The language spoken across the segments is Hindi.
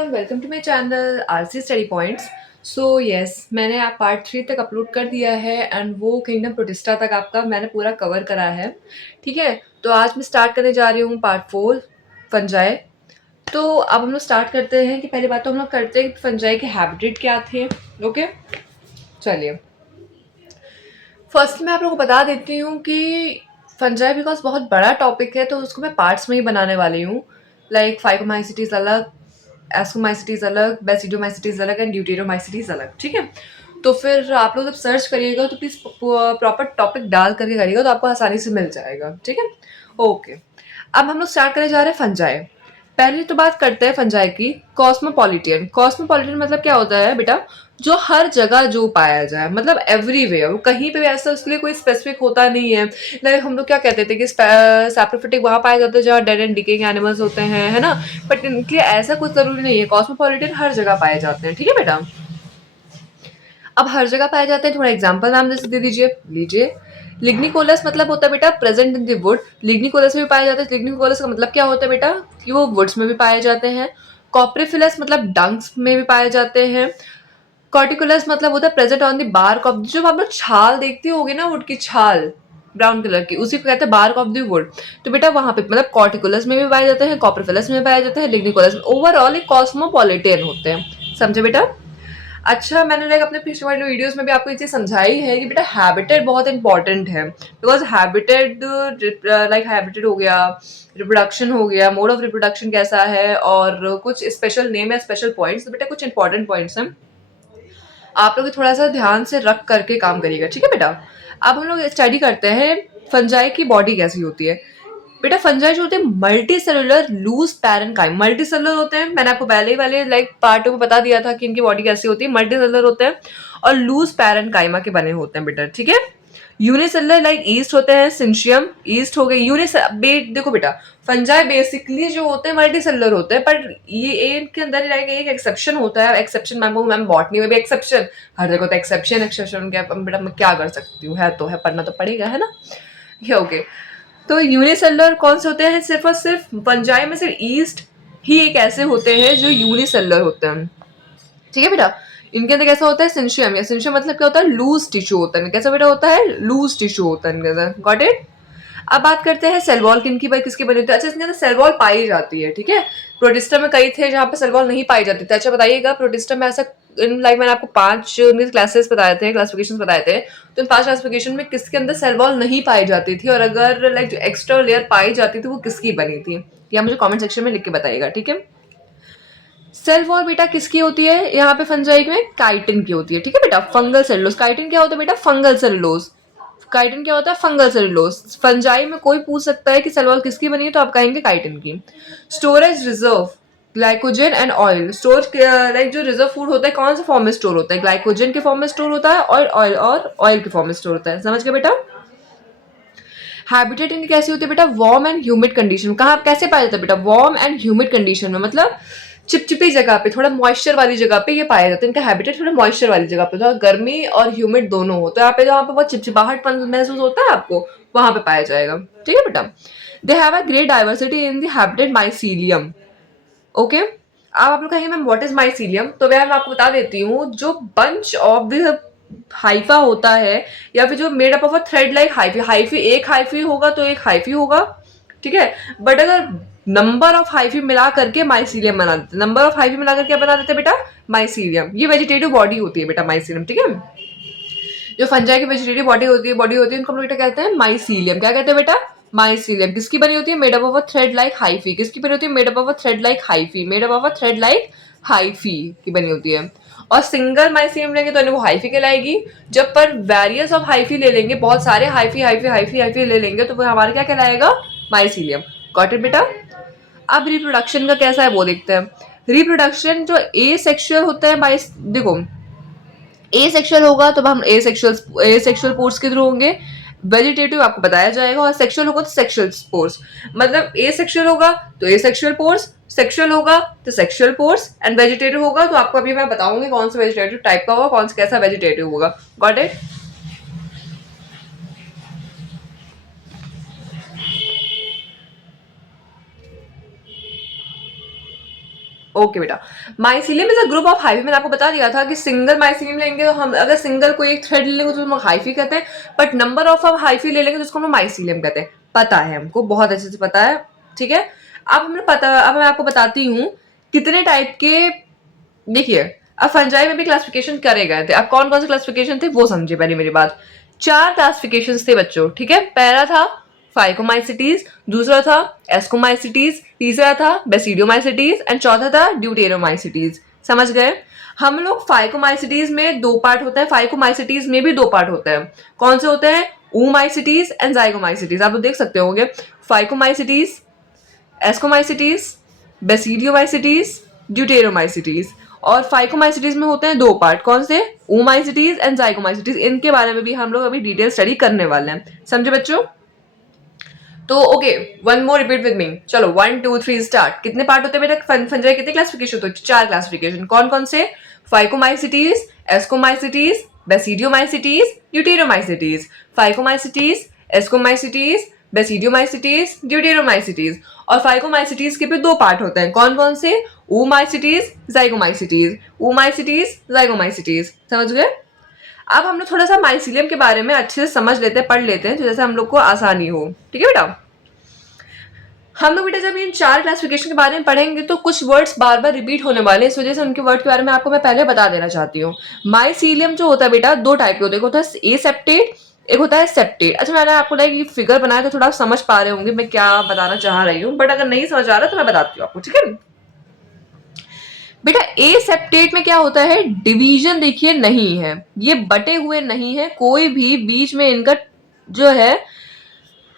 Everyone, welcome to my channel RC study points. So yes, मैंने आप पार्ट 3 तक अपलोड कर दिया है एंड वो किंगडम प्रोटिस्टा तक आपका मैंने पूरा कवर करा है। ठीक है, तो आज मैं स्टार्ट करने जा रही हूँ पार्ट 4 फंजाई। तो अब हम लोग स्टार्ट करते हैं कि पहली बात तो हम लोग करते हैं कि फंजाई के हैबिटेट क्या थे। ओके, चलिए फर्स्ट मैं आप लोगों को बता देती हूँ कि फंजाई बिकॉज बहुत बड़ा टॉपिक है तो उसको मैं पार्ट्स में ही बनाने वाली हूँ। लाइक फाइकोमाइसिटीज अलग, एस्कोमाइसिटीज अलग, बेसिडोमाइसिटीज अलग एंड ड्यूटेरोमाइसिटीज अलग। ठीक है, तो फिर आप लोग जब सर्च करिएगा तो प्लीज़ प्रॉपर टॉपिक डाल करके करिएगा तो आपको आसानी से मिल जाएगा। ठीक है, ओके। अब हम लोग स्टार्ट करने जा रहे हैं फंजाई। पहली तो बात करते हैं फंजाई की। कॉस्मोपॉलिटियन, कॉस्मोपॉलिटियन मतलब क्या होता है बेटा? जो हर जगह जो पाया जाए, मतलब एवरीवेयर, कहीं पे भी ऐसा उसके लिए कोई स्पेसिफिक होता नहीं है। लाइक हम लोग क्या कहते थे कि सैप्रोफिटिक वहां पाया जाता है जहाँ डेड एंड डिकेइंग एनिमल्स होते हैं, है ना। बट इनके लिए ऐसा कुछ जरूरी नहीं है, कॉस्मोपॉलिटन हर जगह पाए जाते हैं। ठीक है बेटा, अब हर जगह पाए जाते हैं, थोड़ा एग्जांपल नाम जैसे दे दीजिए, लीजिए। लिग्निकोलस मतलब होता है बेटा प्रेजेंट इन द वुड, लिग्निकोलस में भी पाए जाते हैं। लिग्निकोलस का मतलब क्या होता है बेटा कि वो वुड्स में भी पाए जाते हैं। कॉपरीफिलस मतलब डंक्स में भी पाए जाते हैं। कॉर्टिकुलस मतलब होता है present on the bark of, जो आप लोग छाल देखते होगे ना वुड की छाल ब्राउन कलर की, उसी को कहते हैं बार्क ऑफ द वुड। तो बेटा वहां पे मतलब कॉर्टिकुलस में भी पाए जाते हैं, कॉपरीफिलस में पाए जाते हैं, लिग्निकोलस में। ओवरऑल एक कॉस्मोपॉलिटन होते हैं, समझे बेटा। अच्छा, मैंने लाइक अपने पिछले वाले वीडियोस में भी आपको ये चीज समझाई है कि बेटा हैबिटेट बहुत इंपॉर्टेंट है। बिकॉज हैबिटेट, लाइक हैबिटेट हो गया, रिप्रोडक्शन हो गया, मोड ऑफ रिप्रोडक्शन कैसा है, और कुछ स्पेशल नेम है, स्पेशल पॉइंट्स। तो बेटा कुछ इंपॉर्टेंट पॉइंट्स हैं, आप लोग थोड़ा सा ध्यान से रख करके काम करिएगा। ठीक है बेटा, अब हम लोग स्टडी करते हैं फंजाई की बॉडी कैसी होती है। बेटा फंजाई जो होते हैं multicellular loose parenchyma, multicellular होते हैं। मैंने आपको पहले ही वाले लाइक पार्टों में बता दिया था कि इनकी बॉडी कैसी होती है, मल्टी सेलुलर होते हैं और लूज पैरेनकाइमा के बने होते हैं बेटा। ठीक है, यूनिसेलुलर लाइक ईस्ट होते हैं, सिंशियम ईस्ट हो गए। देखो बेटा, फंजाई बेसिकली जो होते हैं मल्टी सेलुलर होते हैं, पर ये इनके अंदर लाइक एक एक्सेप्शन होता है। एक्सेप्शन मैम बॉटनी में भी एक्सेप्शन, हर जगह तो एक्सेप्शन एक्सेप्शन क्या बेटा मैं क्या कर सकती हूँ, है तो है, पढ़ना तो पड़ेगा, है ना। ये ओके। तो यूनिसेलुलर कौन से होते हैं? सिर्फ और सिर्फ फंजाई में सिर्फ ईस्ट ही एक ऐसे होते हैं जो यूनिसेलुलर होते हैं। ठीक है बेटा, इनके अंदर कैसा होता है? सिंशियम, या सिंशियम मतलब क्या होता है? लूज टिश्यू होता है। कैसा बेटा होता है? लूज टिश्यू होता है इनके अंदर। Got it. अब बात करते हैं सेल वॉल किनकी किसकी बनी होती है। अच्छा, इसके अंदर सेल वॉल पाई जाती है। ठीक है, प्रोटिस्टा में कई थे जहाँ पे सेल वॉल नहीं पाई जाती थी। अच्छा बताइएगा, प्रोटिस्टा में ऐसा लाइक मैंने आपको 5 क्लासेस बताए थे, क्लासिफिकेशन बताए थे, तो इन 5 क्लासिफिकेशन में किसके अंदर सेल वॉल नहीं पाई जाती थी, और अगर लाइक जो एक्स्ट्रा लेयर पाई जाती थी वो किसकी बनी थी, या मुझे कमेंट सेक्शन में लिख के बताइएगा। ठीक है, सेल वॉल बेटा किसकी होती है यहाँ पे फंजाई में? काइटिन की होती है। ठीक है बेटा, फंगल सेलुलोज। काइटिन क्या होता है बेटा? Fungal cellulose. काइटिन क्या होता है? Fungal cellulose. फंजाई में कोई पूछ सकता है कि सेल वॉल किसकी बनी है तो आप कहेंगे काइटिन की। Storage reserve, glycogen and oil. Store like जो रिजर्व फूड होता है कौन से फॉर्म में स्टोर होता है? ग्लाइकोजन के फॉर्म में स्टोर होता है और ऑयल के फॉर्म में स्टोर होता है। समझ गए बेटा। हैबिटेट इनकी कैसी होती है बेटा? Warm and humid condition. कहाँ कैसे पाया जाता है बेटा? वार्म एंड ह्यूमिड कंडीशन में, मतलब चिपचिपी जगह पे, थोड़ा मॉइस्चर वाली जगह पे ये पाया जाता है। इनका हैबिटेट थोड़ा मॉइस्चर वाली जगह पे, थोड़ा गर्मी और ह्यूमिड दोनों हो, तो यहाँ पे जहाँ पे बहुत चिपचिपाहट महसूस होता है आपको, वहां पे पाया जाएगा। ठीक है बेटा, they have a great diversity in the habitat mycelium. Okay, अब आप लोग कहेंगे मैम व्हाट इज माइसीलियम, तो मैं आपको बता देती हूँ, जो बंच ऑफ द हाइफा होता है, या फिर जो made up of a thread like hyphae, hyphae एक हाइफी होगा तो एक हाइफी होगा। ठीक है, बट अगर नंबर ऑफ हाइफी मिला करके माइसीलियम बना देते, नंबर ऑफ हाइफी मिला करके बना देते बेटा माइसीलियम। ये वेजिटेटिव बॉडी होती है बेटा माइसीलियम। ठीक है, जो फंजाई की वेजिटेटिव बॉडी होती है उनको हम लोग क्या कहते हैं? माइसीलियम। क्या कहते हैं बेटा? माइसीलियम। किसकी बनी होती है? Made up of a thread like hyphae. किसकी बनी होती है? Made up of a thread like hyphae. Made up of a thread like hyphae की बनी होती है। और सिंगल माइसीलियम लेंगे तो वो हाइफी कहलाएगी। जब पर वेरियस ऑफ हाइफी ले लेंगे, बहुत सारे हाइफी हाइफी हाइफी हाइफी ले लेंगे, तो वो हमारा क्या कहलाएगा? माइसीलियम। गॉट इट बेटा। अब रिप्रोडक्शन का कैसा है वो देखते हैं। रिप्रोडक्शन जो ए सेक्सुअल होता है, माइस देखो, ए सेक्सुअल होगा तो हम ए सेक्सुअल पोर्स के थ्रू होंगे। वेजिटेटिव आपको बताया जाएगा, और सेक्सुअल होगा तो सेक्सुअल पोर्स। मतलब ए सेक्सुअल होगा तो ए सेक्सुअल पोर्स, सेक्सुअल होगा तो सेक्सुअल पोर्स, एंड वेजिटेटिव होगा तो आपको अभी मैं बताऊंगी कौन सा वेजिटेटिव टाइप का होगा, कौन सा कैसा वेजिटेटिव होगा। Got it. ओके बेटा, mycelium is a group of hyphae. मैंने आपको बता दिया था कि सिंगल माइसीलियम लेंगे तो हम अगर सिंगल कोई एक थ्रेड लेंगे तो हम हाइफी कहते हैं, बट नंबर ऑफ हम हाइफी ले लेंगे तो उसको हम माइसीलियम कहते हैं। पता है हमको, बहुत अच्छे से पता है, ठीक है। अब मैं आपको बताती हूँ कितने टाइप के, देखिए अब फंजाई में भी क्लासिफिकेशन करे गए थे। अब कौन कौन से क्लासिफिकेशन थे वो समझिए पहले मेरी बात। 4 क्लासिफिकेशन थे बच्चों, ठीक है। पहला था फाइकोमाइसिटीज, दूसरा था एस्कोमाइसिटीज, तीसरा था बेसिडियोमाइसिटीज एंड चौथा था ड्यूटेरोमाइसिटीज। समझ गए। हम लोग फाइकोमाइसिटीज में 2 पार्ट होता है, फाइकोमाइसिटीज में भी 2 पार्ट होते हैं। कौन से होते हैं? ooमाइसिटीज एंड जाइगोमाइसिटीज। आप लोग देख सकते होंगे फाइकोमाइसिटीज, एस्कोमाइसिटीज, बेसिडियोमाइसिटीज, ड्यूटेरोमाइसिटीज। और फाइकोमाइसिटीज में होते हैं 2 पार्ट, कौन से? ooमाइसिटीज एंड जाइगोमाइसिटीज। इनके बारे में भी हम लोग अभी डिटेल स्टडी करने वाले हैं, समझे बच्चों। तो okay, one more repeat with me. चलो 1 2 3 स्टार्ट। कितने पार्ट होते हैं बेटा फंजाई? कितने क्लासिफिकेशन होते हैं? 4 क्लासिफिकेशन। कौन कौन से? Phycomycetes, ascomycetes, basidiomycetes, deuteromycetes. Phycomycetes, ascomycetes, basidiomycetes, deuteromycetes. और फाइकोमाइसिटीज के भी 2 पार्ट होते हैं, कौन कौन से? ooमाइसिटीज, जाइगोमाइसिटीज। ooमाइसिटीज, जाइगोमाइसिटीज। समझ गए। अब हम लोग थोड़ा सा माइसीलियम के बारे में अच्छे से समझ लेते हैं, पढ़ लेते हैं, तो जैसे हम लोग को आसानी हो, ठीक है बेटा। हम लोग बेटा जब इन 4 क्लासिफिकेशन के बारे में पढ़ेंगे तो कुछ वर्ड्स बार बार रिपीट होने वाले हैं, इस वजह से उनके वर्ड के बारे में आपको मैं पहले बता देना चाहती हूँ। माइसीलियम जो होता है बेटा 2 टाइप के होते हैं, एक होता है एसेप्टेट, एक होता है सेप्टेट। अच्छा, मैंने आपको ये फिगर बनाया तो थोड़ा आप समझ पा रहे होंगे मैं क्या बताना चाह रही हूँ, बट अगर नहीं समझ आ रहा तो मैं बताती हूँ आपको, ठीक है बेटा। ए सेप्टेट में क्या होता है? डिवीजन देखिए नहीं है, ये बटे हुए नहीं है, कोई भी बीच में इनका जो है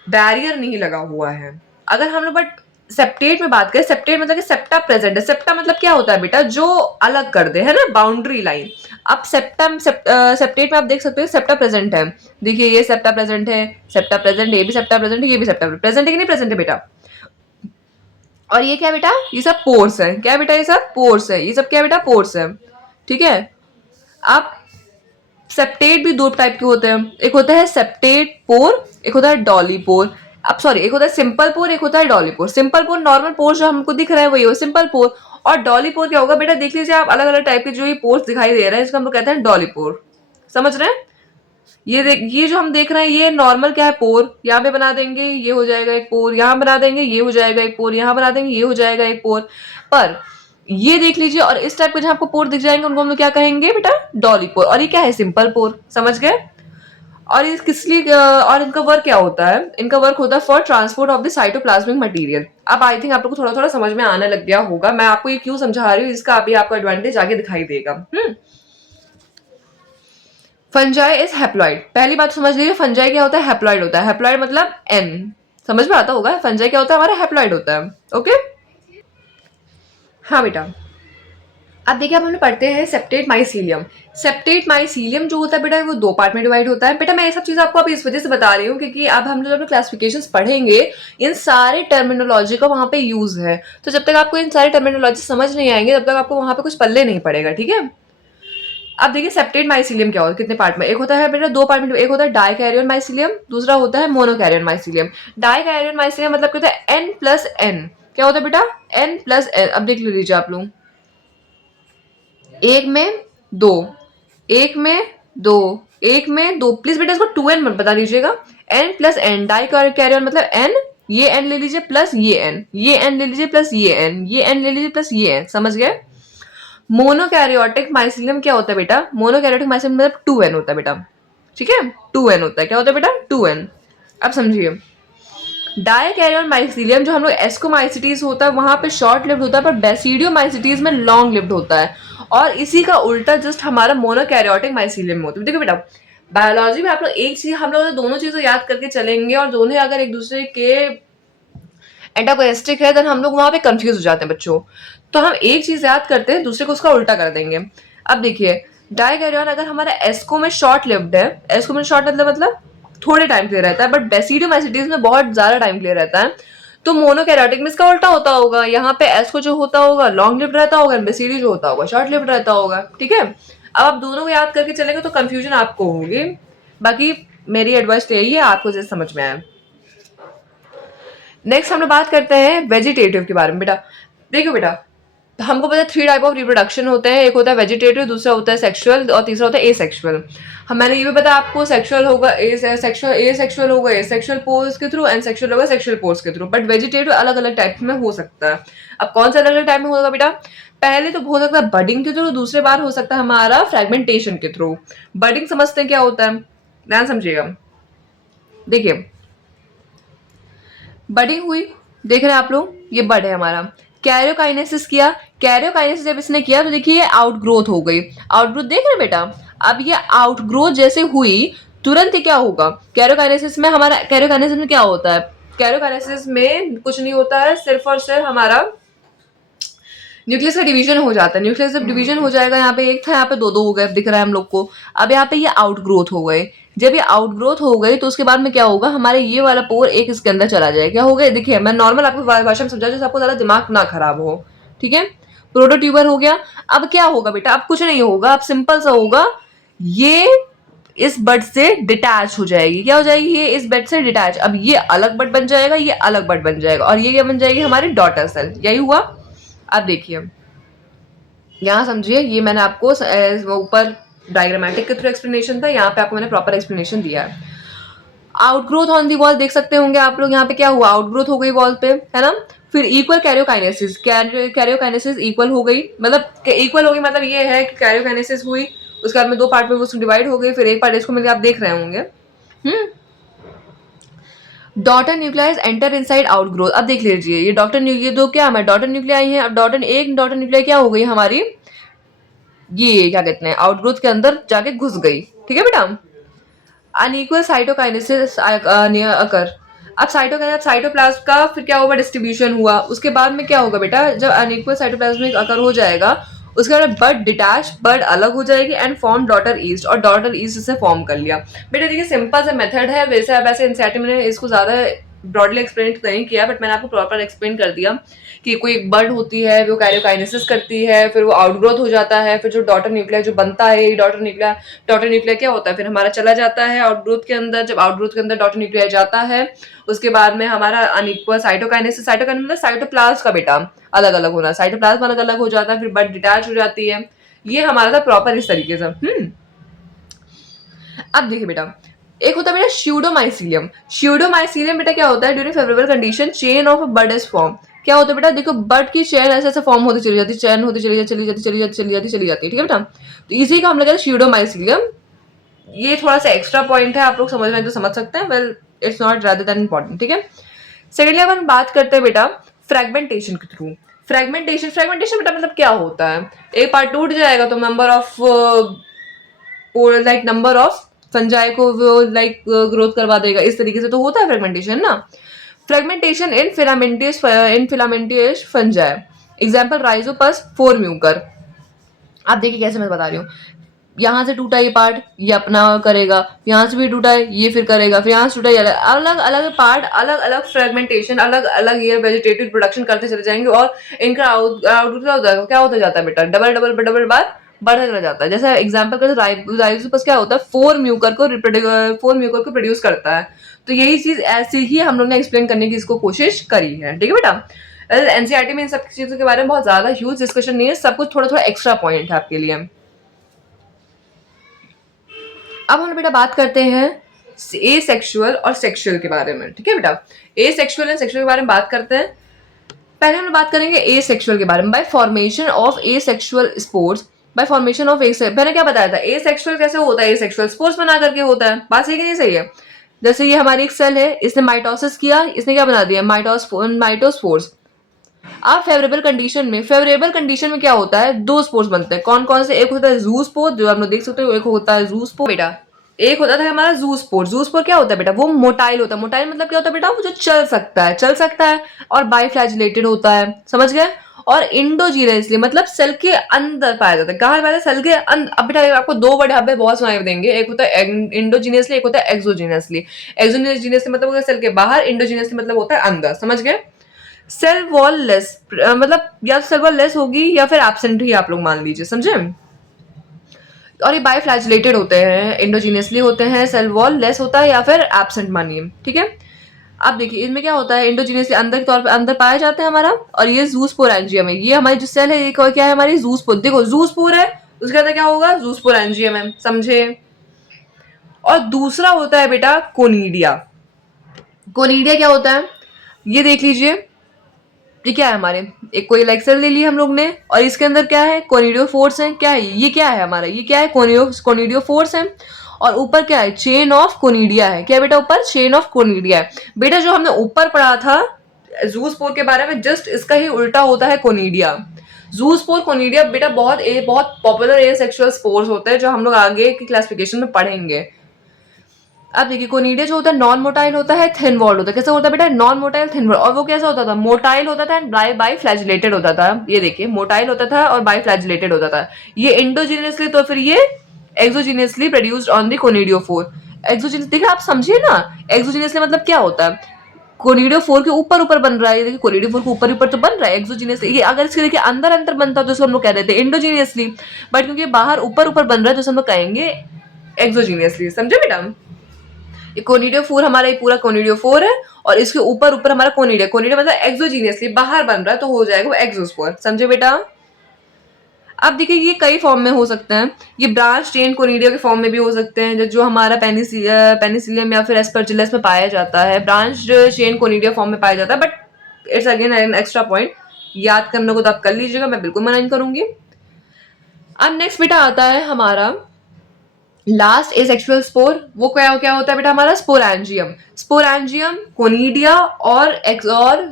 बैरियर नहीं लगा हुआ है। अगर हम लोग बट सेप्टेट में बात करें, सेप्टेट मतलब कि सेप्टा प्रेजेंट है। सेप्टा मतलब क्या होता है बेटा? जो अलग कर दे, है ना, बाउंड्री लाइन। अब सेप्टेट में आप देख सकते हो सेप्टा प्रेजेंट है। देखिए ये सेप्टा प्रेजेंट है, सेप्टा प्रेजेंट, ये भी सेप्टा प्रेजेंट है, ये भी सेप्टा प्रेजेंट है कि नहीं प्रेजेंट है बेटा। और ये क्या बेटा? ये सब पोर्स है। क्या बेटा? ये सब पोर्स है। ये सब क्या बेटा? पोर्स है, ठीक है। अब सेप्टेट भी 2 टाइप के होते हैं, एक होता है सेप्टेट पोर, एक होता है डॉली पोर। अब सॉरी, एक होता है सिंपल पोर, एक होता है डॉली पोर। सिंपल पोर नॉर्मल पोर जो हमको दिख रहा है वही हो सिंपल पोर, और डॉली पोर क्या होगा बेटा? देख लीजिए आप, अलग अलग टाइप के जो ये पोर्स दिखाई दे रहे हैं इसको हम लोग कहते हैं डॉली पोर। समझ रहे हैं। ये जो हम देख रहे हैं ये नॉर्मल क्या है? पोर। यहाँ पे बना देंगे ये हो जाएगा एक पोर, यहाँ बना देंगे ये हो जाएगा एक पोर, यहाँ बना देंगे ये हो जाएगा एक पोर। पर ये देख लीजिए, और इस टाइप के जहां आपको पोर दिख जाएंगे उनको हम लोग क्या कहेंगे बेटा? डॉली पोर। और ये क्या है? सिंपल पोर। समझ गए। और ये किस लिए और इनका वर्क क्या होता है? इनका वर्क होता है for transport of the cytoplasmic material. अब आई थिंक आप लोग को थोड़ा थोड़ा समझ में आने लग गया होगा, मैं आपको ये क्यों समझा रही हूँ, इसका अभी आपको एडवांटेज आगे दिखाई देगा। Fungi is haploid. पहली बात समझ लीजिए, फंजाई क्या होता है? हैप्लॉइड होता है। हैप्लॉइड मतलब एन, समझ में आता होगा। फंजाई क्या होता है? हमारा हैप्लॉइड होता है। ओके, हाँ बेटा। अब देखिए, अब हम पढ़ते हैं सेप्टेट माइसीलियम। सेप्टेट माइसीलियम जो होता है बेटा वो 2 पार्ट में डिवाइड होता है। बेटा मैं ये सब चीज़ आपको अभी इस वजह से बता रही हूँ क्योंकि अब हम जब क्लासिफिकेशंस पढ़ेंगे इन सारे टर्मिनोलॉजी का वहाँ पे यूज है, तो जब तक आपको इन सारे टर्मिनोलॉजी समझ नहीं आएंगे तब तक आपको वहाँ पे कुछ पल्ले नहीं पड़ेगा, ठीक है। अब देखिए सेप्टेट माइसीलियम क्या होता है, कितने पार्ट में? एक होता है बेटा 2 पार्ट में, एक होता है डाइकैरियन माइसीलियम, दूसरा होता है मोनोकैरियन माइसीलियम। डाइकैरियन माइसीलियम मतलब क्या होता है? N+N। क्या होता है बेटा? N+N। अब देख लीजिए आप लोग, एक में 2, एक में 2, एक में 2। प्लीज बेटा इसको 2n मत बता लीजिएगा। N+N डाइकैरियन मतलब n, ये n ले लीजिए प्लस ये n, ये n ले लीजिए प्लस ये n, ये n ले लीजिए प्लस ये n। समझ गए। मोनोकैरियोटिक माइसीलियम क्या होता है बेटा? मोनोकैरियोटिक माइसीलियम मतलब 2n होता है बेटा, ठीक है। 2n होता है। क्या होता है बेटा? 2n। अब समझिए, डाइकैरियन माइसीलियम जो हम लोग एस्कोमाइसिटीज होता है वहां पे शॉर्ट लिव्ड होता है, पर बेसिडियोमाइसिटीज में लॉन्ग लिव्ड होता है। और इसी का उल्टा जस्ट हमारा मोनोकैरियोटिक माइसीलियम होता है। देखो बेटा, बायोलॉजी में आप लोग एक चीज, हम लोग दोनों चीजें याद करके चलेंगे और दोनों अगर एक दूसरे के एंटागोनिस्टिक है देन हम लोग वहां पे कंफ्यूज हो जाते हैं बच्चों। तो हम एक चीज याद करते हैं, दूसरे को उसका उल्टा कर देंगे। अब देखिए, डाइकैरियन अगर हमारा एस्को में शॉर्ट लिव्ड है, एस्को में शॉर्ट मतलब थोड़े टाइम के लिए रहता है, बट बेसिडियोमाइसिटीज में बहुत ज्यादा टाइम के लिए रहता है। तो मोनोकैरियोटिक में इसका उल्टा होता होगा, यहाँ पे एस्को जो होता होगा लॉन्ग लिव्ड रहता होगा, बेसिडी जो होता होगा शॉर्ट लिव्ड रहता होगा, ठीक है। अब आप दोनों को याद करके चलेंगे तो कंफ्यूजन आपको होगी। बाकी मेरी एडवाइस तो यही है, आपको जैसे समझ में आए। नेक्स्ट हम लोग बात करते हैं वेजिटेटिव के बारे में। बेटा देखो बेटा, हमको पता है 3 टाइप ऑफ रिप्रोडक्शन होते हैं, एक होता है वेजिटेटिव, दूसरा होता है सेक्सुअल और तीसरा होता है एसेक्सुअल। हम मैंने ये भी बताया आपको, सेक्सुअल होगा एसेक्सुअल होगा एसेक्सुअल पोर्स के थ्रू, एंड सेक्सुअल होगा सेक्सुअल पोर्स के थ्रू, बट वेजिटेटिव अलग अलग टाइप में हो सकता है। अब कौन सा अलग अलग टाइप में होगा बेटा? पहले तो हो सकता है बडिंग के थ्रू, दूसरे बार हो सकता है हमारा फ्रेगमेंटेशन के थ्रू। बडिंग समझते हैं क्या होता है, ध्यान समझिएगा। देखिए बडिंग हुई, देख रहे हैं आप लोग, ये बड है हमारा। कैरियोकाइनेसिस किया, कैरियोकाइनेसिस जब इसने किया तो देखिए ये आउटग्रोथ हो गई। आउटग्रोथ देख रहे हैं बेटा? अब ये आउटग्रोथ जैसे हुई, तुरंत ही क्या होगा? कैरियोकाइनेसिस में हमारा, कैरियोकाइनेसिस में क्या होता है? कैरियोकाइनेसिस में कुछ नहीं होता है, सिर्फ और सिर्फ हमारा न्यूक्लियस का डिवीजन हो जाता है। न्यूक्लियस जब डिवीजन हो जाएगा, यहाँ पे एक था, यहाँ पे दो दो हो गए, दिख रहा है हम लोग को। अब यहाँ पे ये आउटग्रोथ हो गए। जब ये आउटग्रोथ हो गई तो उसके बाद में क्या होगा, हमारे ये वाला पोर एक इसके अंदर चला जाएगा। क्या हो गया? देखिए मैं नॉर्मल आपको भाषा में समझा जिससे आपको ज्यादा दिमाग ना खराब हो, ठीक है? प्रोटोट्यूबर हो गया। अब क्या होगा बेटा? अब कुछ नहीं होगा, अब सिंपल सा होगा, ये इस बड से डिटैच हो जाएगी। क्या हो जाएगी? ये इस बड से डिटैच। अब ये अलग बड बन जाएगा, ये अलग बड बन जाएगा, और ये क्या बन जाएगी? हमारी डॉटर सेल। यही हुआ। अब देखिए यहाँ समझिए, ये मैंने आपको ऊपर डायग्रामेटिक के थ्रू एक्सप्लेनेशन था, यहाँ पे आपको मैंने प्रॉपर एक्सप्लेनेशन दिया है। आउटग्रोथ ऑन दी वॉल देख सकते होंगे आप लोग, यहाँ पे क्या हुआ? आउटग्रोथ हो गई वॉल पे, है ना? फिर इक्वल कैरियोकाइनेसिस, कैरियोकाइनेसिस इक्वल हो गई, मतलब इक्वल हो गई, मतलब ये है कि कैरियोकाइनेसिस हुई, उसके बाद में दो पार्ट में वो डिवाइड हो गई, फिर एक पार्ट इसको मिलकर आप देख रहे होंगे। Daughter nuclei enter inside outgrowth. अब देख लीजिए, ये ये दो क्या है? डॉटर न्यूक्लियाई है। अब एक डॉटर न्यूक्लियाई क्या हो गई हमारी? ये क्या कहते हैं, आउटग्रोथ के अंदर जाके घुस गई, ठीक है बेटा? अनइक्वल साइटोकाइनेसिस अकर। अब साइटोप्लाज्म का फिर क्या होगा? डिस्ट्रीब्यूशन हुआ। उसके बाद में क्या होगा बेटा? जब अनइक्वल साइटोप्लाज्मिक अकर हो जाएगा, उसके बाद बर्ड डिटैच, बर्ड अलग हो जाएगी एंड फॉर्म डॉटर ईस्ट, और डॉटर ईस्ट से फॉर्म कर लिया। बेटा देखिए सिंपल सा मेथड है, वैसे एनसीईआरटी में इसको ज्यादा ब्रॉडली एक्सप्लेन नहीं किया, बट मैंने आपको प्रॉपर एक्सप्लेन कर दिया कि कोई एक बर्ड होती है, वो कैरियोकाइनेसिस करती है, फिर वो आउटग्रोथ हो जाता है, फिर जो डॉटर न्यूक्लिया जो बनता है, डॉटर न्यूक्लिया क्या होता है? फिर हमारा चला जाता है आउटग्रोथ के अंदर। जब आउटग्रोथ के अंदर डॉटर न्यूक्लिया जाता है, उसके बाद में हमारा अनइक्वल साइटोकाइनेसिस, साइटोकाइनेसिस मतलब साइटोप्लाज्म का बेटा अलग अलग होना, साइटोप्लाज्म अलग अलग हो जाता है, फिर बर्ड डिटैच हो जाती है। ये हमारा था प्रॉपर इस तरीके से। अब देखिए बेटा, एक होता है बेटा स्यूडोमाइसीलियम। स्यूडोमाइसीलियम बेटा क्या होता है? During favourable condition chain of bird is form. क्या होता है बेटा? देखो बर्ड की चेन ऐसे ऐसे फॉर्म होती चली जाती, चेन होती चली जाती, चली जाती, चली जाती, चली जाती, चली जाती, ठीक है बेटा? तो इसी का हम लोग स्यूडोमाइसीलियम। ये थोड़ा सा एक्स्ट्रा पॉइंट है, आप लोग समझ में तो समझ सकते हैं, well it's not rather than important, ठीक है? सेकेंडली अपन बात करते हैं बेटा फ्रेगमेंटेशन के थ्रू। फ्रेगमेंटेशन बेटा मतलब क्या होता है? एक पार्ट टूट जाएगा तो नंबर ऑफ फंजाई को वो ग्रोथ करवा देगा, इस तरीके से तो होता है फ्रेगमेंटेशन ना। Fragmentation in filamentous fungi, example Rhizopus, for Mucor. आप देखिए कैसे मैं बता रही हूँ, यहाँ से टूटा ये पार्ट, ये अपना करेगा, यहाँ से भी टूटा है, ये फिर करेगा, फिर यहाँ से टूटा, ये अलग अलग पार्ट, अलग अलग फ्रेगमेंटेशन, अलग अलग ये वेजिटेटिव प्रोडक्शन करते चले जाएंगे, और इनका आउटपुट क्या होता जाता है बेटा? डबल डबल डबल बार बढ़ता चला जाता है। जैसे एग्जाम्पल का राइजोपस क्या होता है? फोर म्यूकर को प्रोड्यूस करता है। तो यही चीज ऐसे ही हम लोग ने एक्सप्लेन करने की इसको कोशिश करी है, ठीक है बेटा? एनसीईआरटी में इन सब चीजों के बारे में बहुत ज्यादा ह्यूज डिस्कशन नहीं है, सब कुछ थोड़ा थोड़ा एक्स्ट्रा पॉइंट है आपके लिए। अब हम बेटा बात करते हैं ए सेक्सुअल और सेक्सुअल के बारे में, ठीक है बेटा? ए सेक्सुअल एंड सेक्सुअल के बारे में बात करते हैं। पहले हम बात करेंगे ए सेक्सुअल के बारे में। Bye formation of A sexual spores, bye formation of मैंने क्या बताया था? ए सेक्सुअल कैसे होता है? ए सेक्सुअल स्पोर्स बना करके होता है। बात सही कि नहीं सही है? जैसे ये हमारी एक सेल है, इसने माइटोसिस किया, इसने क्या बना दिया? माइटोस्पोर्स। अब फेवरेबल कंडीशन में क्या होता है? दो स्पोर्स बनते हैं। कौन कौन से? एक होता है जू स्पोर, जो आप लोग देख सकते हो, एक होता है जू स्पोर बेटा। एक होता था हमारा जू स्पोर। जू स्पोर क्या होता है बेटा? वो मोटाइल होता है। मोटाइल मतलब क्या होता है बेटा? वो जो चल सकता है और बाइफ्लैजिलेटेड होता है, समझ गए? और इंडोजीनियसली मतलब सेल के अंदर पाया जाता है। कहाँ पाया जाता है? सेल के अंदर। अब बेटा आपको दो वर्ड यहाँ पे बहुत सुनाई देंगे, एक होता है इंडोजीनियसली, एक होता है एक्सोजीनियसली। एक्सोजीनियसली मतलब सेल के बाहर, इंडोजीनियसली मतलब होता है अंदर, समझ गए? सेल वॉल लेस मतलब या तो सेल वॉल लेस होगी या फिर एब्सेंट ही आप लोग मान लीजिए, समझे? और ये बाइफ्लैजिलेटेड होते हैं, इंडोजीनियसली होते हैं, सेल वॉल लेस होता है या फिर एब्सेंट मानिए, ठीक है? अब देखिए इसमें क्या होता है, एंडोजीनियसली अंदर के तौर पे अंदर पाया जाता है हमारा, और ये ज़ूस्पोरेंजियम है। ये हमारी जो सेल है ये क्या है हमारी ज़ूस्पोर, देखो ज़ूस्पोर है उसके अंदर क्या होगा, ज़ूस्पोरेंजियम है, समझे। और दूसरा होता है बेटा कोनिडिया। कोनिडिया क्या होता है ये देख लीजिए, ये क्या है हमारे, एक कोई लेक्चर ले लिया हम लोग ने, और इसके अंदर क्या है, कोनिडियो फोर्स है। क्या है ये, क्या है हमारा, ये क्या है, कोनिडियो फोर्स है। और ऊपर क्या है, चेन ऑफ कोनिडिया है। क्या बेटा, ऊपर चेन ऑफ कोनिडिया है। बेटा जो हमने ऊपर पढ़ा था जूस्पोर के बारे में, जस्ट इसका ही उल्टा होता है कोनिडिया। जूस्पोर कोनिडिया बेटा बहुत पॉपुलर एसेक्सुअल स्पोर्स होते हैं, जो हम लोग आगे की क्लासिफिकेशन में पढ़ेंगे। अब देखिए कोनिडिया जो होता है नॉन मोटाइल होता है, थिन वॉल्ड होता है। कैसा होता है बेटा, नॉन मोटाइल थिन वॉल्ड। और वो कैसा होता था, मोटाइल होता था एंड बाई फ्लैजिलेटेड होता था। ये देखिए मोटाइल होता था और बाई फ्लैजिलेटेड होता था। ये इंडोजीनियसली, तो फिर ये एक्सोजीनियसली produced on the conidiophore. Exogenous देखिए आप समझिए ना, एक्सोजीनियसली मतलब क्या होता है, कोनिडियोफोर के ऊपर ऊपर बन रहा है। देखिए कोनिडियोफोर के ऊपर ऊपर तो बन रहा है एक्सोजीनियसली। ये अगर इसके देखिए अंदर अंदर बनता तो इसको हम लोग कह देते हैं इंडोजीनियसली, बट क्योंकि बाहर ऊपर ऊपर बन रहा है तो हम लोग कहेंगे एक्सोजीनियसली, समझे बेटा। ये कोनिडियो फोर हमारा ये पूरा कोनिडियो फोर है, और इसके ऊपर ऊपर हमारा कोनिडिया, कोनिडिया मतलब एक्सोजीनियसली बाहर बन रहा है तो हो जाएगा वो एक्सोस्पोर, समझे बेटा। अब देखिए ये कई फॉर्म में हो सकते हैं, ये ब्रांच चेन कोनिडिया के फॉर्म में भी हो सकते हैं, जो हमारा पेनिसिलियम या फिर एस्परजिलस में पाया जाता है, ब्रांच चेन कोनिडिया फॉर्म में पाया जाता है। But it's again an extra point, याद करने को तो आप कर लीजिएगा, मैं बिल्कुल मना नहीं करूंगी। अब नेक्स्ट बेटा आता है हमारा लास्ट एसेक्सुअल स्पोर। वो क्या क्या होता है बेटा हमारा, स्पोरेंजियम। स्पोरेंजियम, कोनिडिया और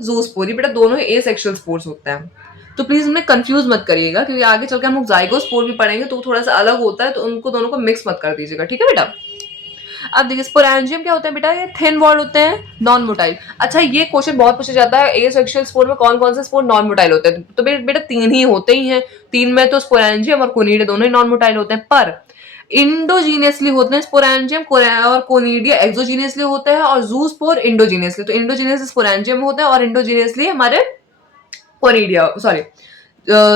ज़ूस्पोर, ये बेटा दोनों ही एसेक्सुअल स्पोर्स होते हैं। तो प्लीज उन्हें कंफ्यूज मत करिएगा, क्योंकि आगे चल के हम लोग जाइगोस्पोर भी पढ़ेंगे तो थोड़ा सा अलग होता है, तो उनको दोनों को मिक्स मत कर दीजिएगा, ठीक है बेटा। अब देखिए स्पोरेंजियम क्या होता है बेटा, ये थिन वॉल्ड होते हैं, नॉन मोटाइल। अच्छा ये क्वेश्चन बहुत पूछा जाता है, एसेक्सुअल स्पोर में कौन कौन से स्पोर नॉन मोटाइल होते हैं, तो बेटा तीन ही होते ही हैं। तीन में तो स्पोरेंजियम और कोनिडिया दोनों ही नॉन मोटाइल होते हैं, पर इंडोजीनियसली होते हैं स्पोरेंजियम और कोनिडिया एक्सोजीनियसली होते हैं, और ज़ूस्पोर इंडोजीनियसली। तो इंडोजीनियसली स्पोरेंजियम होते हैं और इंडोजीनियसली हमारे कोनिडिया सॉरी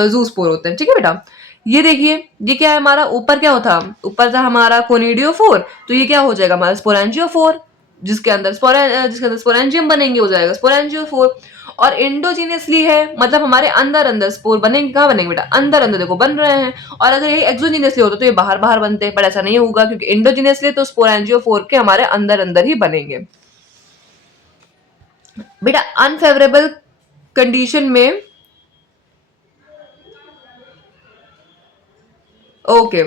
ज़ूस्पोर होते हैं, ठीक है बेटा। ये देखिए ये क्या है हमारा, ऊपर क्या होता, ऊपर था हमारा कोनिडियोफोर, तो ये क्या हो जाएगा हमारा स्पोरेंजियोफोर, जिसके अंदर स्पोरेंजियम बनेंगे, हो जाएगा स्पोरेंजियोफोर। और इंडोजीनियसली है मतलब हमारे अंदर अंदर स्पोर बनेंगे, कहाँ बनेंगे बेटा, अंदर अंदर देखो बन रहे हैं। और अगर ये एक्सोजीनियसली होता तो ये बाहर बाहर बनते हैं, पर ऐसा नहीं होगा, क्योंकि इंडोजीनियसली तो स्पोरेंजियोफोर के हमारे अंदर अंदर ही बनेंगे बेटा। अनफेवरेबल कंडीशन में ओके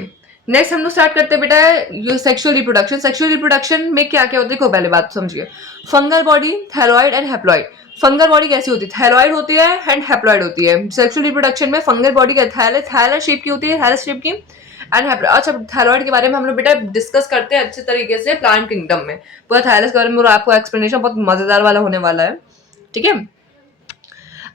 नेक्स्ट हम लोग स्टार्ट करते हैं बेटा सेक्सुअल रिप्रोडक्शन। सेक्सुअल रिप्रोडक्शन में क्या क्या होता है, देखो पहले बात समझिए, fungal body, thalloid and haploid. Fungal body कैसी होती है, थैलॉइड होती है एंड हैप्लॉइड होती है। सेक्सुअल रिप्रोडक्शन में फंगल बॉडी क्या थैलस शेप की होती है, थैलस शेप की, एंड हैप्लॉइड। अच्छा थैलॉइड के बारे में हम लोग बेटा डिस्कस करते हैं अच्छे तरीके से प्लांट किंगडम में, पूरा थैलस के बारे में आपको एक्सप्लेनेशन बहुत मजेदार वाला होने वाला है, ठीक है।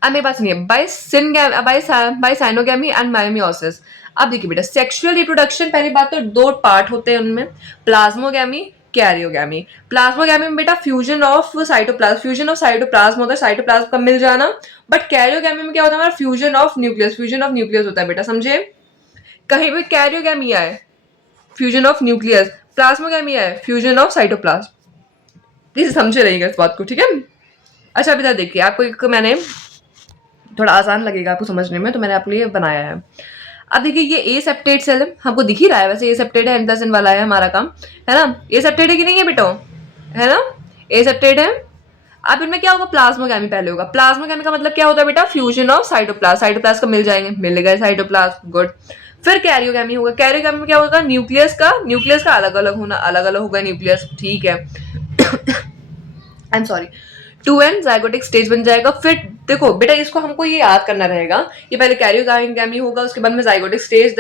अब मेरी बात सुनिए, बाय साइनोगैमी एंड मायोसिस। अब देखिए बेटा सेक्सुअल रिप्रोडक्शन, पहली बात तो दो पार्ट होते हैं उनमें, प्लाज्मोगैमी, कैरियोगैमी। प्लाज्मोगैमी में बेटा फ्यूजन ऑफ साइटोप्लाज्म होता है, साइटोप्लाज्म का मिल जाना। बट कैरियोगैमी में क्या होता है हमारा, फ्यूजन ऑफ न्यूक्लियस होता है बेटा, समझे। कहीं भी कैरियोगैमी आए फ्यूजन ऑफ न्यूक्लियस, प्लाज्मोगैमी आए फ्यूजन ऑफ साइटोप्लाज्म, प्लीज समझे रहिएगा इस बात को, ठीक है। अच्छा बेटा देखिए आपको एक मैंने थोड़ा आसान लगेगा आपको समझने में, तो मैंने आपके लिए बनाया है। अब देखिए ये ए सेप्टेट सेल हमको दिख ही रहा है, वैसे ए सेप्टेट है, एंथासिन वाला है हमारा काम, है ना। ए सेप्टेट है कि नहीं है बेटा, है ना, ए सेप्टेट है। अब इनमें क्या होगा, प्लाज्मोगैमी पहले होगा। प्लाज्मोगैमी का मतलब क्या होता है बेटा, फ्यूजन ऑफ साइटोप्लाज्म, साइटोप्लाज्म का मिल जाएंगे, मिल गए साइटोप्लाज्म, गुड। फिर कैरियोगैमी होगा, कैरियोगैमी में क्या होगा, न्यूक्लियस का अलग अलग होना, अलग अलग होगा न्यूक्लियस, ठीक है। I am sorry, 2n zygotic stage बन जाएगा। फिर देखो बेटा इसको हमको ये याद करना रहेगा, ये पहले कैरियोगैमी होगा, उसके बाद में जाइगोटिक स्टेज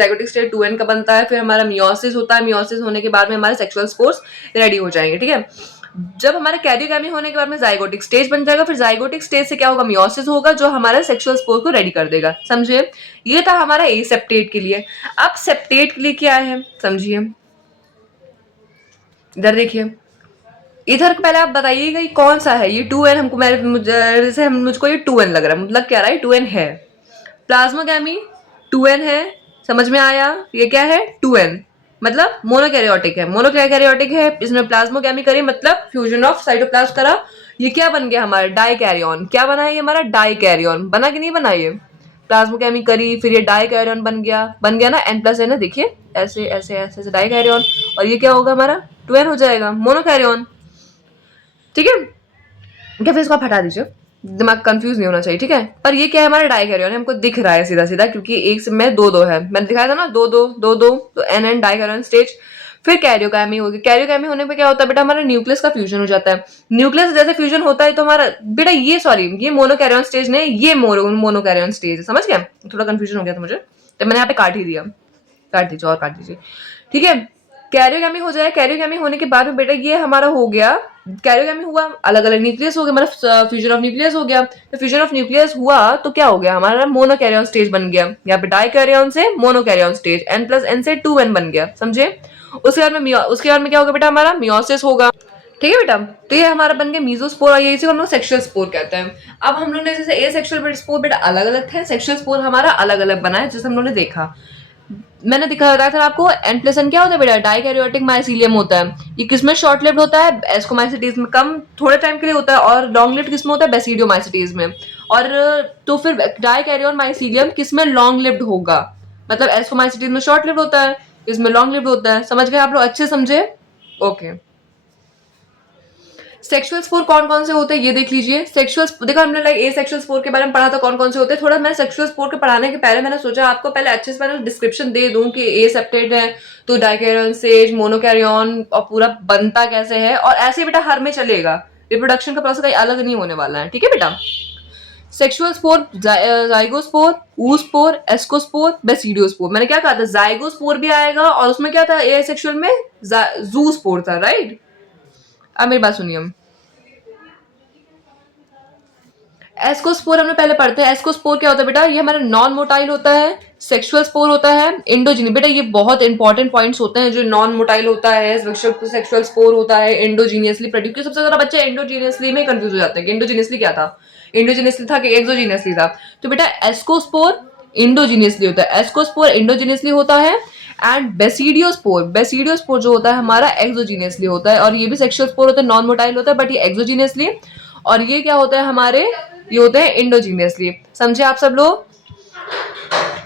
2n का बनता है, फिर हमारा मियोसिस होता है, मियोसिस होने के बाद में हमारे सेक्सुअल स्पोर्स रेडी हो जाएंगे, ठीक है। जब हमारे कैरियोगैमी होने के बाद में जाइगोटिक स्टेज बन जाएगा, फिर जाइगोटिक स्टेज से क्या होगा, मियोसिस होगा, जो हमारे सेक्सुअल स्पोर को रेडी कर देगा, समझिए। ये था हमारा ए सेप्टेट के लिए। अब सेप्टेट के लिए क्या है समझिए, इधर देखिए, इधर पहले आप बताइएगा ये कौन सा है, ये 2n हमको मुझको ये 2n लग रहा है, मतलब क्या रहा है 2n है। प्लाज्मोगैमी 2n है, समझ में आया, ये क्या है 2n, मतलब मोनोकैरियोटिक है, मोनोकैरियोटिक है, इसमें प्लाज्मोगेमी मतलब फ्यूजन ऑफ साइटोप्लाज्म करा, ये क्या बन गया हमारा डाइकैरियन। क्या बना है ये हमारा डाइकैरियन, बना कि नहीं बना ये, प्लाज्मोगेमी करी फिर ये डाइकैरियन बन गया ना, n+n है, देखिए ऐसे ऐसे ऐसे ऐसे डाइकैरियन, और ये क्या होगा हमारा 2n हो जाएगा मोनोकैरियन। ठीक है, क्या फिर इसको आप हटा दीजिए, दिमाग कंफ्यूज नहीं होना चाहिए, ठीक है। पर ये क्या है हमारा डाइकैरियन, हमको दिख रहा है सीधा सीधा, क्योंकि एक में दो दो है, मैंने दिखाया था ना, दो दो दो दो, तो एन डाइकैरियन स्टेज। फिर कैरियोकाइमी होगी, कैरियोकाइमी होने पे क्या होता है बेटा, हमारा न्यूक्लियस का फ्यूजन हो जाता है। न्यूक्लियस जैसे फ्यूजन होता है तो हमारा बेटा ये, सॉरी ये मोनोकैरियन स्टेज नहीं, ये मोनोकैरियन स्टेज है, समझ गए, थोड़ा कंफ्यूजन हो गया था मुझे, तो मैंने यहाँ पे काट ही दिया, काट दीजिए और काट दीजिए, ठीक है। कैरियोगेमी हो जाए, कैरियोगेमी होने के बाद में बेटा ये हमारा हो गया, कैरियोगेमी हुआ, अलग अलग न्यूक्लियस हो गया, मतलब फ्यूजन ऑफ न्यूक्लियस हो गया। तो फ्यूजन ऑफ न्यूक्लियस हुआ तो क्या हो गया हमारा मोनोकैरियन स्टेज बन गया, यहाँ पे डाइकैरियन से मोनोकैरियन स्टेज, n+n से 2n बन गया, समझे। उसके बाद में क्या होगा बेटा, हमारा मियोसिस होगा, ठीक है बेटा। तो ये हमारा बन गया मीजोस्पोर, और ये इसी को हम लोग सेक्सुअल स्पोर कहते हैं। अब हम लोग ने जैसे ए सेक्सुअल स्पोर बेटा अलग अलग थे, सेक्सुअल स्पोर हमारा अलग अलग बना है, जैसे हम लोग ने देखा, मैंने बताया था आपको, n+n क्या होता है बेटा, डाइकैरियोटिक माइसीलियम होता है। ये किसमें शॉर्ट लिव्ड होता है, एस्कोमाइसिटीज में कम थोड़े टाइम के लिए होता है, और लॉन्ग लिव्ड किसमें होता है, बेसिडियोमाइसिटीज में। और तो फिर डाइकैरियोन माइसीलियम किसमें लॉन्ग लिव्ड होगा, मतलब एस्कोमाइसिटीज में शॉर्ट लिव्ड होता है, इसमें लॉन्ग लिव्ड होता है, समझ गए आप लोग, अच्छे समझे, ओके। सेक्सुअल स्पोर कौन कौन से होते हैं ये देख लीजिए। सेक्सुअल देखो हमने लाइक ए सेक्सुअल स्पोर के बारे में पढ़ा था कौन कौन से होते हैं, थोड़ा मैं सेक्सुअल स्पोर के पढ़ाने के पहले मैंने सोचा आपको पहले अच्छे से मैंने डिस्क्रिप्शन दे दूं कि ए सेप्टेड है तो डाइकैरियन सेज मोनोकैरियन और पूरा बनता कैसे है, और ऐसे बेटा हर में चलेगा, रिप्रोडक्शन का प्रोसेस कहीं अलग नहीं होने वाला है, ठीक है बेटा। Sexual spore, zygospore, ऊस्पोर, ascospore, basidiospore. मैंने क्या कहा था, जाइगोस्पोर भी आएगा, और उसमें क्या था ए सेक्सुअल में जूस्पोर था, राइट। अब मेरी बात सुनिए, एस्कोस्पोर हमने पहले पढ़ते हैं। एस्कोस्पोर क्या होता है बेटा, ये हमारा नॉन मोटाइल होता है, सेक्सुअल स्पोर होता है, एंडोजीनियस। बेटा ये बहुत इंपॉर्टेंट पॉइंट्स होते हैं, जो नॉन मोटाइल होता है, सेक्सुअल स्पोर होता है, एंडोजीनियसली प्रोड्यूस, क्योंकि सबसे ज्यादा बच्चे एंडोजीनियसली में कंफ्यूज हो जाते हैं कि एंडोजीनियसली क्या था, एंडोजीनियसली था कि एक्सोजीनियसली था। तो बेटा एस्कोस्पोर इंडोजीनियसली होता है, एस्कोस्पोर इंडोजीनियसली होता है, एंड बेसिडियोस्पोर जो होता है हमारा एक्सोजीनियसली होता है, और ये भी सेक्सुअल स्पोर होता है, नॉन मोटाइल होता है, बट ये एक्सोजीनियसली, और ये क्या होता है हमारे, ये होते हैं इंडोजीनियसली, समझे आप सब लोग।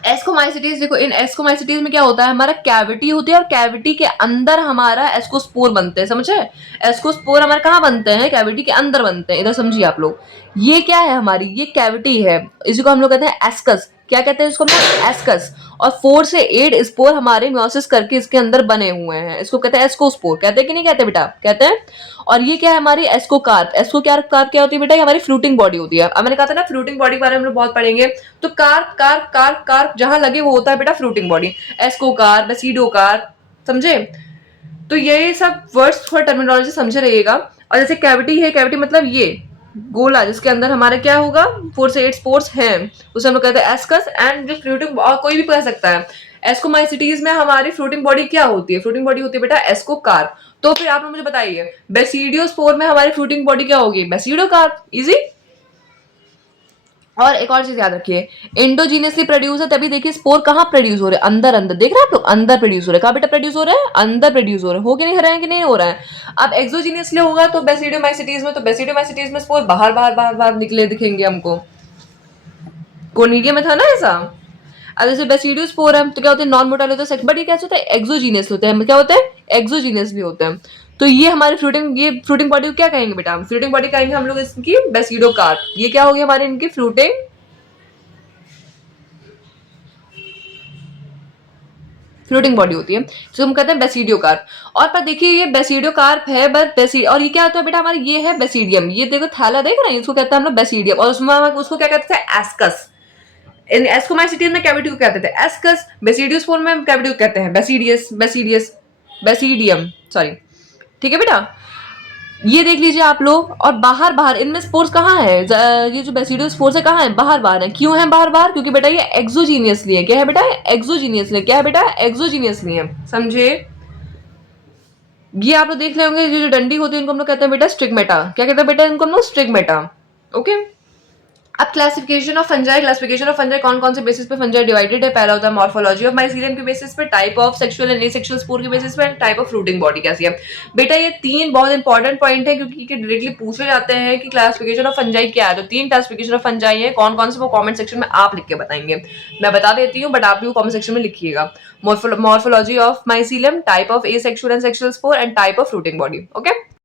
एस्कोमाइसिटीज देखो, इन एस्कोमाइसिटीज में क्या होता है हमारा कैविटी होती है, और कैविटी के अंदर हमारा एस्कोस्पोर बनते हैं, समझे। एस्कोस्पोर हमारे कहाँ बनते हैं, कैविटी के अंदर बनते हैं, इधर समझिए आप लोग। ये क्या है हमारी, ये कैविटी है, इसी को हम लोग कहते हैं एस्कस, क्या कहते हैं इसको हम लोग, एस्कस। और 4 से 8 स्पोर हमारे म्योसिस करके इसके अंदर बने हुए हैं, इसको कहते हैं एस्कोस्पोर, कहते हैं कि नहीं कहते बेटा, कहते हैं। और ये क्या है हमारी एस्कोकार्प, एस्कोकार्प क्या होती है बेटा, ये हमारी फ्रूटिंग बॉडी होती है। अब मैंने कहा था ना फ्रूटिंग बॉडी के बारे में हम लोग बहुत पढ़ेंगे, तो कार्प कार्प कार्प कार्प जहां लगे वो होता है बेटा फ्रूटिंग बॉडी, एस्कोकार्प, बेसिडोकार्प, समझे। तो ये सब वर्ड्स थोड़ा टर्मिनोलॉजी समझे रहिएगा। और जैसे कैविटी है, कैविटी मतलब ये गोला जिसके अंदर हमारे क्या होगा 4 से 8 स्पोर्स हैं, उसे हम लोग कहते हैं एस्कस। एंड जो फ्रूटिंग, कोई भी कह सकता है, एस्कोमाइसिटीज में हमारी फ्रूटिंग बॉडी क्या होती है, फ्रूटिंग बॉडी होती है बेटा एस्कोकार्प। तो फिर आप लोग मुझे बताइए बेसिडियोस्पोर में हमारी फ्रूटिंग बॉडी क्या होगी, बेसिडोकार्प, इजी। और एक और चीज याद रखिए, एंडोजीनियसली प्रोड्यूस है, तभी देखिए स्पोर कहाँ प्रोड्यूस हो रहे हैं, अंदर अंदर, देख रहे हैं आप लोग, अंदर प्रोड्यूस हो रहे हैं, कहाँ बेटा प्रोड्यूस हो रहे हैं, अंदर प्रोड्यूस हो रहे हैं, हो कि नहीं हो रहा है कि नहीं हो रहा है। अब एक्सोजीनियसली होगा तो बेसिडियोमाइसिटीज में, तो बेसिडियोमाइसिटीज में स्पोर बाहर बाहर बाहर बाहर निकले दिखेंगे हमको, कोनिडिया में था ना ऐसा। अब जैसे बेसिडियोस्पोर है तो क्या होते हैं, नॉन मोटाइल होता है, बट ये कैसे होता है, एक्सोजीनियस होता है, क्या होता है, एक्सोजीनियसली होता है। तो ये हमारे फ्रूटिंग बॉडी को क्या कहेंगे बेटा, फ्रूटिंग बॉडी कहेंगे हम लोग इसकी बेसिडोकार्प। ये क्या होगी हमारे इनकी फ्लोटिंग बॉडी होती है, जो हम कहते हैं बेसिडियोकार्प। और पर देखिए ये बेसिडियोकार्प है, बट और ये क्या होता है बेटा हमारा, ये है बेसिडियम, ये देखो थैला देख रहे हैं, इसको कहते हैं हम लोग बेसिडियम, और उसमें उसको क्या कहते थे, एस्कस। इन एस्कोमाइसिटीज में कैविटी को कहते थे एस्कस, बेसिडियोस्पोर में कैविटी को कहते हैं बेसिडियम, सॉरी, ठीक है बेटा। ये देख लीजिए आप लोग, और बाहर बाहर इनमें स्पोर्स कहाँ है, ये जो बेसिडियो स्पोर्स है कहाँ है, बाहर बाहर है, क्यों है बाहर बाहर, क्योंकि बेटा ये एक्सोजीनियसली है, क्या है बेटा, एक्सोजीनियसली, क्या है बेटा, एक्सोजीनियसली है, समझे। ये आप लोग देख रहे होंगे, जो डंडी होती है इनको हम लोग कहते हैं बेटा स्टिग्मेटा, क्या कहते हैं बेटा इनको हम लोग, स्टिग्मेटा, ओके। अब क्लासिफिकेशन ऑफ फंजाई कौन कौन से बेसिस पे फंजाई डिवाइडेड है। पहला होता है मॉर्फोलॉजी ऑफ माइसीलियम के बेसिस पे, type of sexual and asexual spore के बेसिस पे, and type of fruiting body कैसी है। बेटा ये तीन बहुत इंपॉर्टेंट पॉइंट है क्योंकि डायरेक्टली पूछे जाते हैं कि क्लासिफिकेशन ऑफ फंजाई क्या है। तो तीन क्लासिफिकेशन ऑफ फंजाई है, कौन कौन से वो कॉमेंट सेक्शन में आप लिख के बताएंगे। मैं बता देती हूँ बट आप भी वो कॉमेंट सेक्शन में लिखिएगा। Morphology of mycelium, type of asexual and sexual spore, and type of fruiting body. Okay.